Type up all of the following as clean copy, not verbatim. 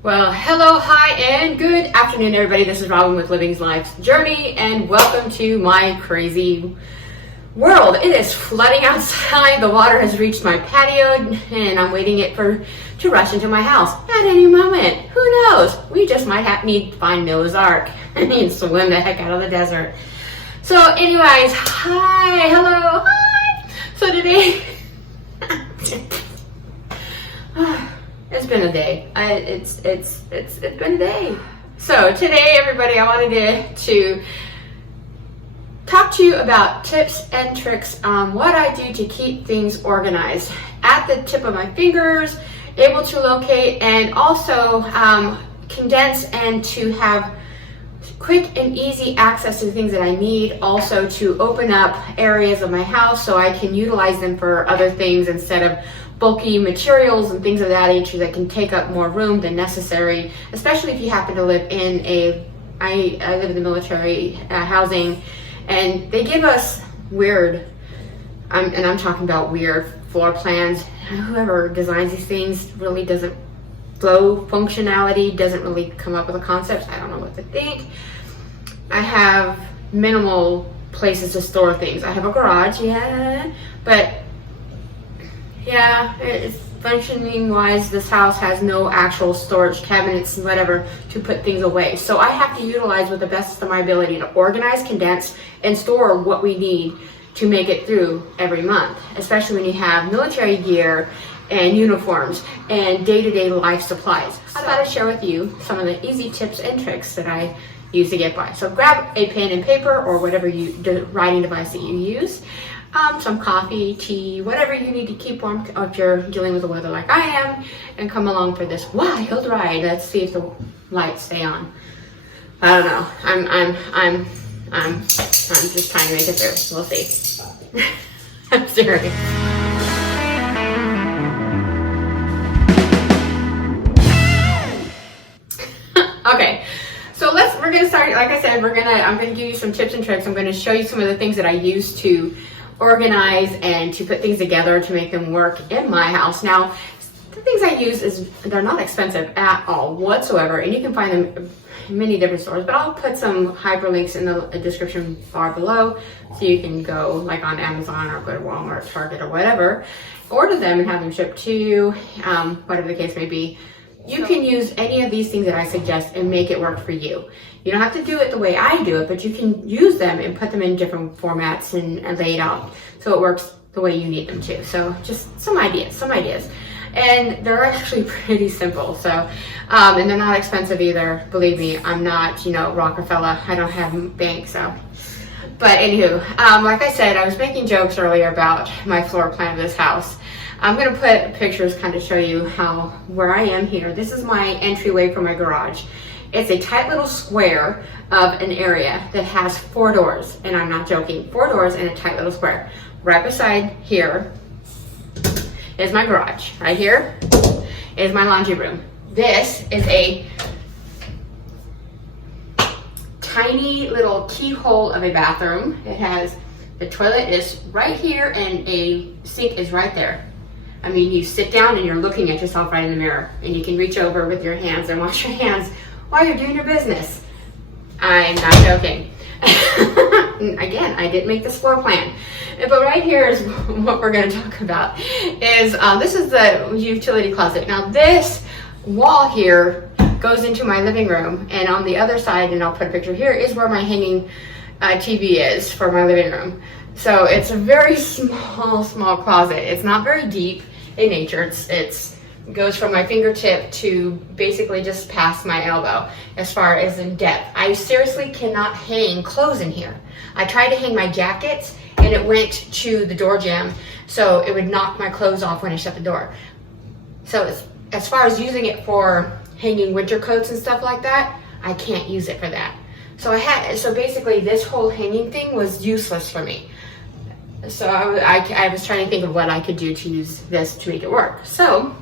Well, hello, hi, and good afternoon, everybody. This is Robin with Living Life's Journey, and welcome to my crazy world. It is flooding outside. The water has reached my patio, and I'm waiting to rush into my house at any moment. Who knows? We just might need to find Noah's Ark and swim the heck out of the desert. So, anyways, hi, hello, hi. So today. It's been a day. It's been a day. So today, everybody, I wanted to talk to you about tips and tricks on what I do to keep things organized at the tip of my fingers, able to locate, and also condense and to have quick and easy access to the things that I need, also to open up areas of my house so I can utilize them for other things instead of bulky materials and things of that nature that can take up more room than necessary, especially if you happen to live in I live in the military housing, and they give us weird, and I'm talking about weird floor plans. Whoever designs these things really doesn't flow functionality, doesn't really come up with a concept. I don't know what to think. I have minimal places to store things. I have a garage, but it's functioning wise, this house has no actual storage cabinets and whatever to put things away. So I have to utilize with the best of my ability to organize, condense, and store what we need to make it through every month, especially when you have military gear and uniforms and day-to-day life supplies. I thought I'd share with you some of the easy tips and tricks that I use to get by. So grab a pen and paper or whatever writing device that you use. Some coffee, tea, whatever you need to keep warm if you're dealing with the weather like I am, and come along for this wild ride. Let's see if the lights stay on. I don't know. I'm just trying to make it through. We'll see. I'm serious. Okay. So we're gonna start. Like I said, I'm gonna give you some tips and tricks. I'm gonna show you some of the things that I use to organize and to put things together to make them work in my house. Now, the things I use they're not expensive at all whatsoever, and you can find them in many different stores, but I'll put some hyperlinks in the description bar below so you can go like on Amazon or go to Walmart, Target, or whatever, order them and have them shipped to you, whatever the case may be. You can use any of these things that I suggest and make it work for you. You don't have to do it the way I do it, but you can use them and put them in different formats and lay it out so it works the way you need them to. So just some ideas. And they're actually pretty simple. So, and they're not expensive either. Believe me, I'm not, Rockefeller. I don't have bank, so. But anywho, like I said, I was making jokes earlier about my floor plan of this house. I'm going to put pictures kind of show you where I am here. This is my entryway for my garage. It's a tight little square of an area that has 4 doors, and I'm not joking, 4 doors in a tight little square. Right beside here is my garage. Right here is my laundry room. This is a tiny little keyhole of a bathroom. It has, the toilet is right here and a sink is right there. I mean, you sit down and you're looking at yourself right in the mirror, and you can reach over with your hands and wash your hands while you're doing your business. I'm not joking. Again, I didn't make this floor plan. But right here is what we're going to talk about. This is the utility closet. Now this wall here goes into my living room, and on the other side, and I'll put a picture here, is where my hanging TV is for my living room. So it's a very small closet. It's not very deep in nature. It goes from my fingertip to basically just past my elbow as far as in depth. I seriously cannot hang clothes in here. I tried to hang my jackets and it went to the door jamb, so it would knock my clothes off when I shut the door. So as far as using it for hanging winter coats and stuff like that, I can't use it for that. So basically this whole hanging thing was useless for me. So I was trying to think of what I could do to use this to make it work. So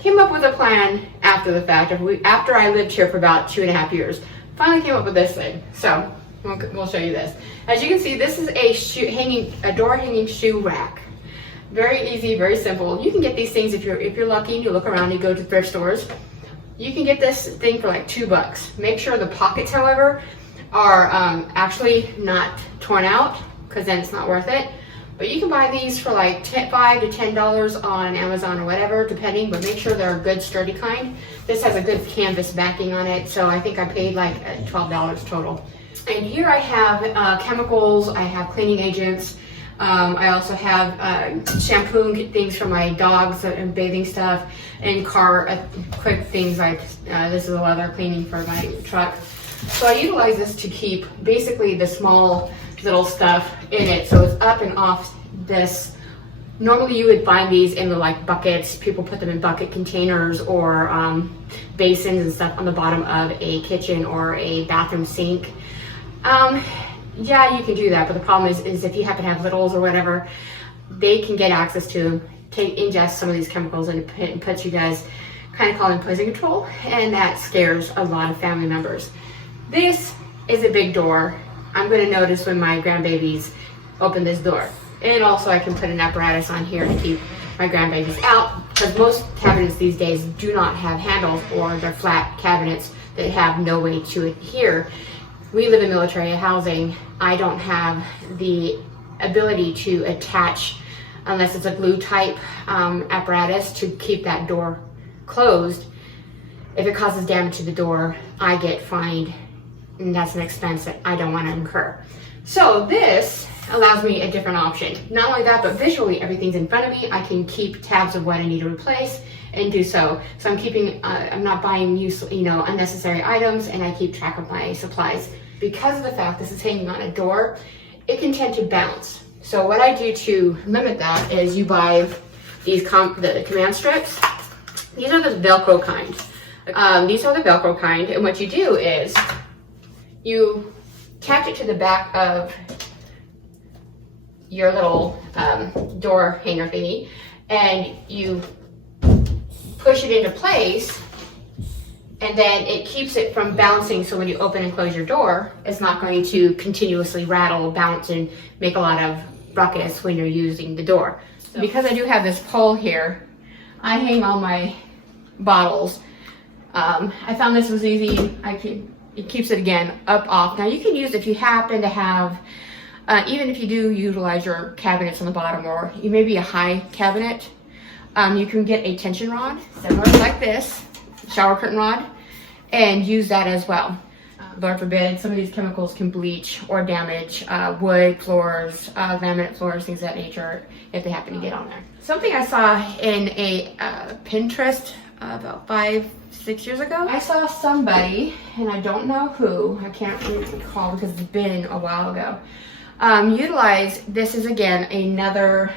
came up with a plan after the fact. After I lived here for about 2.5 years, finally came up with this thing. So we'll show you this. As you can see, this is a door hanging shoe rack. Very easy, very simple. You can get these things if you're lucky and you look around, you go to thrift stores. You can get this thing for like $2. Make sure the pockets, however, are actually not torn out, because then it's not worth it. But you can buy these for like $5 to $10 on Amazon or whatever, depending, but make sure they're a good sturdy kind. This has a good canvas backing on it, so I think I paid like $12 total. And here I have chemicals, I have cleaning agents, I also have shampoo things for my dogs and bathing stuff, and car quick things like this is a leather cleaning for my truck. So I utilize this to keep basically the small little stuff in it, so it's up and off this. Normally you would find these in the like buckets, people put them in bucket containers or basins and stuff on the bottom of a kitchen or a bathroom sink. Yeah, you can do that, but the problem is if you happen to have littles or whatever, they can get access to them, ingest some of these chemicals, and it puts you guys kind of called in poison control, and that scares a lot of family members. This is a big door. I'm going to notice when my grandbabies open this door. And also I can put an apparatus on here to keep my grandbabies out, because most cabinets these days do not have handles, or they're flat cabinets that have no way to adhere. We live in military housing. I don't have the ability to attach, unless it's a glue type apparatus, to keep that door closed. If it causes damage to the door, I get fined, and that's an expense that I don't want to incur. So this allows me a different option. Not only that, but visually everything's in front of me. I can keep tabs of what I need to replace and do so. So I'm keeping, I'm not buying unnecessary items, and I keep track of my supplies. Because of the fact this is hanging on a door, it can tend to bounce. So what I do to limit that is you buy these the command strips. These are the Velcro kind. These are the Velcro kind, and what you do is you attach it to the back of your little door hanger thingy, and you push it into place, and then it keeps it from bouncing, so when you open and close your door, it's not going to continuously rattle, bounce, and make a lot of ruckus when you're using the door. So because I do have this pole here, I hang all my bottles. I found this was easy. It keeps it again up off. Now you can use, if you happen to have, even if you do utilize your cabinets on the bottom, or you may be a high cabinet, you can get a tension rod, similar like this, shower curtain rod, and use that as well. Lord forbid, some of these chemicals can bleach or damage wood floors, laminate floors, things of that nature, if they happen to get on there. Something I saw in a Pinterest about 5-6 years ago, I saw somebody, and I don't know who, I can't really recall because it's been a while ago, utilize, this is again another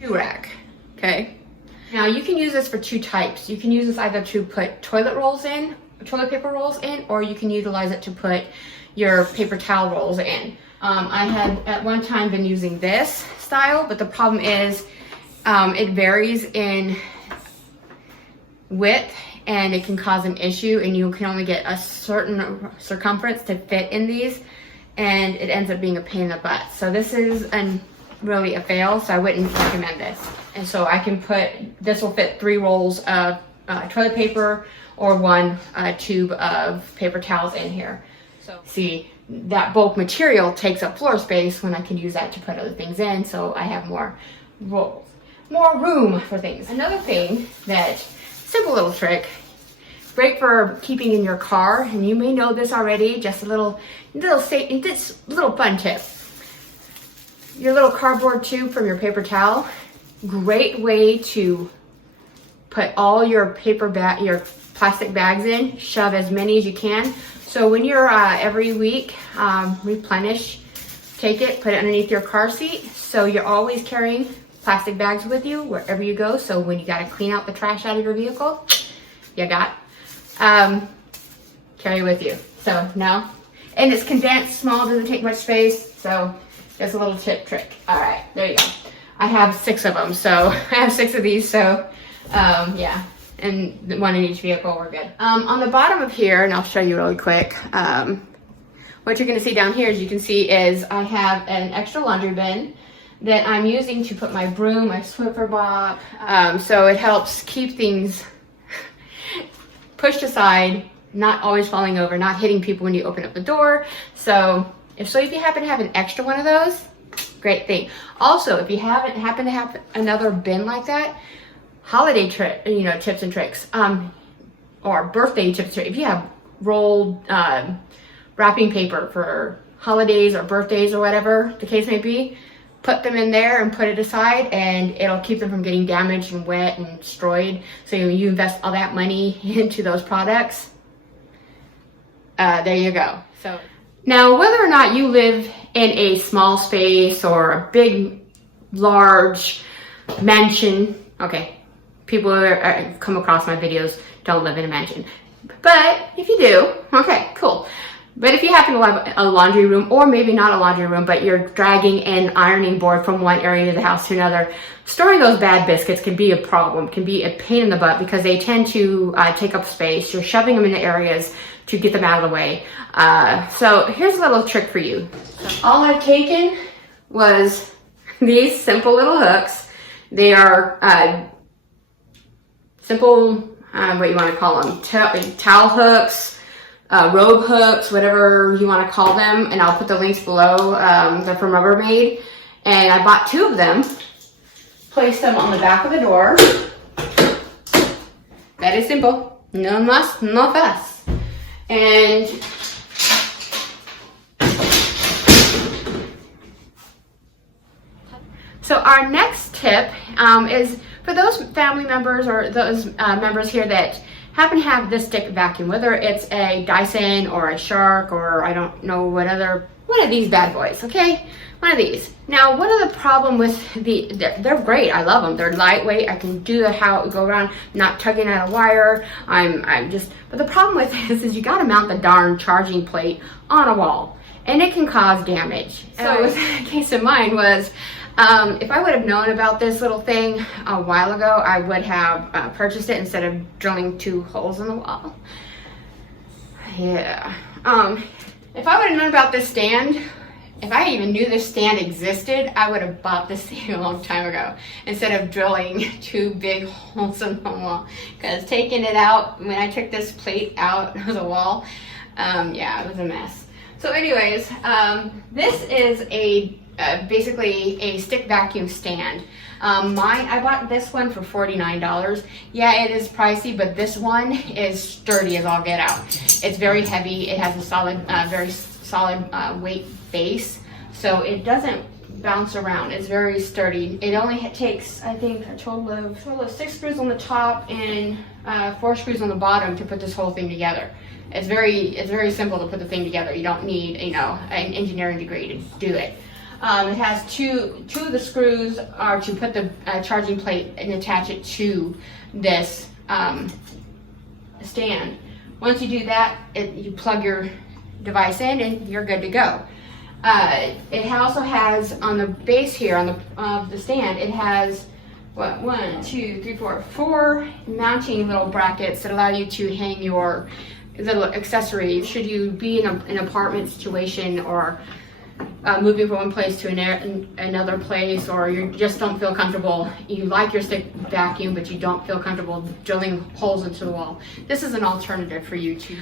shoe rack, okay? Now you can use this for two types. You can use this either to put toilet paper rolls in, or you can utilize it to put your paper towel rolls in. I had at one time been using this style, but the problem is it varies in width, and it can cause an issue, and you can only get a certain circumference to fit in these, and it ends up being a pain in the butt. So this is really a fail, so I wouldn't recommend this. And so I can put, this will fit 3 rolls of toilet paper or 1 tube of paper towels in here. So see, that bulk material takes up floor space when I can use that to put other things in, so I have more rolls, more room for things. Another thing that, simple little trick, great for keeping in your car, and you may know this already, just a little fun tip. Your little cardboard tube from your paper towel, great way to put all your your plastic bags in, shove as many as you can. So when you're every week, replenish, take it, put it underneath your car seat, so you're always carrying plastic bags with you wherever you go, so when you gotta clean out the trash out of your vehicle, you got carry with you. So no, and it's condensed, small, doesn't take much space, so just a little trick. All right, there you go. I have 6 of them, so I have 6 of these, so yeah, and 1 in each vehicle, we're good. On the bottom of here, and I'll show you really quick, what you're gonna see down here, as you can see, is I have an extra laundry bin that I'm using to put my broom, my Swiffer mop, so it helps keep things pushed aside, not always falling over, not hitting people when you open up the door. So if you happen to have an extra one of those, great thing. Also, if you happen to have another bin like that, holiday tips and tricks, or birthday tips and tricks. If you have rolled wrapping paper for holidays or birthdays or whatever the case may be, put them in there and put it aside, and it'll keep them from getting damaged and wet and destroyed. So you invest all that money into those products. There you go. So now, whether or not you live in a small space or a big, large mansion, okay, people who come across my videos don't live in a mansion, but if you do, okay, cool. But if you happen to have a laundry room, or maybe not a laundry room, but you're dragging an ironing board from one area of the house to another, storing those bad biscuits can be a problem, can be a pain in the butt, because they tend to take up space. You're shoving them into areas to get them out of the way. So here's a little trick for you. All I've taken was these simple little hooks. They are simple, what you want to call them, towel hooks, robe hooks, whatever you want to call them, and I'll put the links below. They're from Rubbermaid, and I bought 2 of them, placed them on the back of the door. That is simple, no muss, no fuss. And so our next tip is for those family members or those members here that happen to have this stick vacuum, whether it's a Dyson or a Shark or I don't know what other, one of these bad boys, okay? One of these. Now, one of the problem with they're great, I love them. They're lightweight, I can do go around, not tugging at a wire. But the problem with this is you gotta mount the darn charging plate on a wall, and it can cause damage. So a case of mine was, if I would have known about this little thing a while ago, I would have purchased it instead of drilling 2 holes in the wall. Yeah. If I would have known about this stand, if I even knew this stand existed, I would have bought this thing a long time ago instead of drilling 2 big holes in the wall. Because taking it out, when I took this plate out of the wall, yeah, it was a mess. So anyways, this is basically a stick vacuum stand. I bought this one for $49. Yeah, it is pricey, but this one is sturdy as all get out. It's very heavy. It has a solid, very solid weight base, so it doesn't bounce around. It's very sturdy. It only takes, I think, a total of 6 screws on the top and 4 screws on the bottom to put this whole thing together. It's very simple to put the thing together. You don't need, an engineering degree to do it. It has two of the screws are to put the charging plate and attach it to this stand. Once you do that, you plug your device in and you're good to go. It also has on the base here on the stand, it has what, 4 mounting little brackets that allow you to hang your little accessories should you be in an apartment situation or moving from one place to another place, or you just don't feel comfortable. You like your stick vacuum, but you don't feel comfortable drilling holes into the wall. This is an alternative for you too.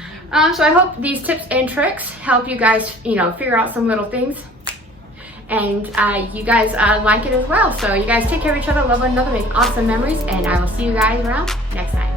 So I hope these tips and tricks help you guys, figure out some little things, and you guys like it as well. So you guys take care of each other, love one another, make awesome memories, and I will see you guys around next time.